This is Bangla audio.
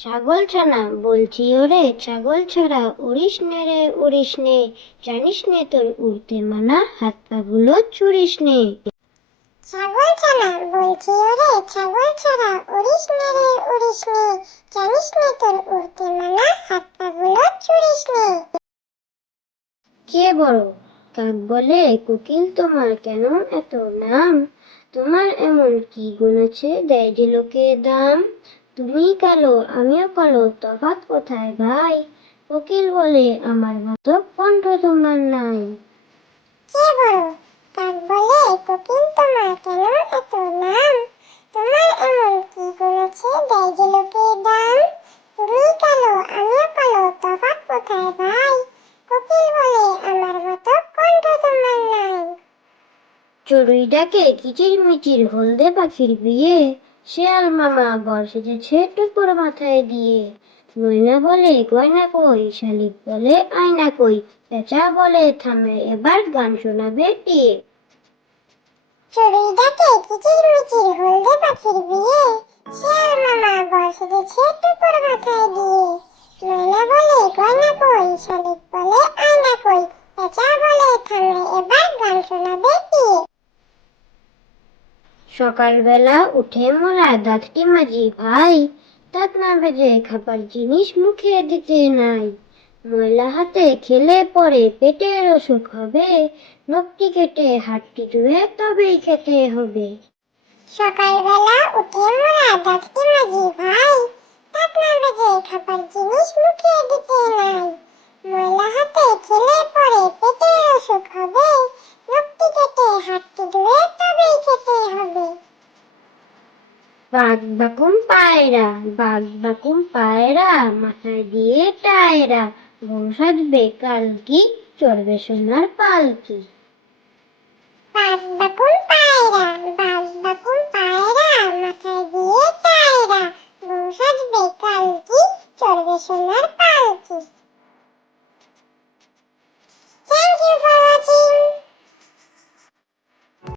ছাগল ছানা বলছি ওরে ছাগল ছাড়া উড়িস নে রে উড়িস নে, জানিস নে তোর উড়তে মানা, হাত পা গুলো ছুড়িস নে। ছাগল ছানা বলছি ওরে ছাগল ছাড়া উড়িস নে রে উড়িস নে, জানিস নে তোর উড়তে মানা, হাত পা গুলো ছুড়িস নে। কে বড় কাক বলে কোকিল তোমার কেন এত নাম, তোমার এমন কি গুণ আছে দেয় যে লোকে দাম, তুমি কালো আমিও কালো তফাৎ কোথায় ভাই, কোকিল বলে আমার মতো কণ্ঠ তোমার নাই। কে বড় কাক বলে কোকিল তোমার কেন এত নাম, তোমার এমন কি গুণ আছে দেয় যে লোকে দাম, তুমি কালো আমিও কালো তফাৎ কোথায় ভাই, কোকিল বলে আমার মতো কণ্ঠ তোমার নাই। চড়ুই ডাকে কিচির মিচির হলদে পাখির বিয়ে, শেয়াল মামা বর সেজেছে টুকুর মাথায় দিয়ে, ময়না বলে গয়না কই, শালিক বলে আয়না কই, পেঁচা বলে থামে এবার গান শোনাবে টিয়ে। চড়ুই ডাকে কিচির মিচির হলদে পাখির বিয়ে, শেয়াল মামা বর সেজেছে টুকুর মাথায় দিয়ে, ময়না বলে গয়না কই, শালিক বলে আয়না কই, পেঁচা বলে থামলে এবার গান শোনাবে কে। সকালবেলা উঠে মোরা দাঁতটি মাজি ভাই, দাঁত না ভেজে খাবার জিনিস মুখে দিতে নাই, ময়লা হাতে খেলে পরে পেটের অসুখ হবে, নখটি কেটে হাতটি ধুয়ে তবেই খেতে হবে। সকালবেলা উঠে মোরা দাঁতটি মাজি ভাই, দাঁত না ভেজে খাবার জিনিস মুখে দিতে নাই, ময়লা হাতে খেলে পরে পেটের অসুখ হবে, নখটি কেটে হাতটি ধুয়ে তবেই খেতে হবে। বাঘ বাকুম পায়রা, বাঘ বাকুম পায়রা, মাথায় দিয়ে টায়রা, বউ সাজবে কালকি, চড়বে সোনার পালকি। বাঘ বাকুম পায়রা, বাঘ বাকুম পায়রা, মাথায় দিয়ে টায়রা, বউ সাজবে কালকি, চড়বে সোনার পালকি।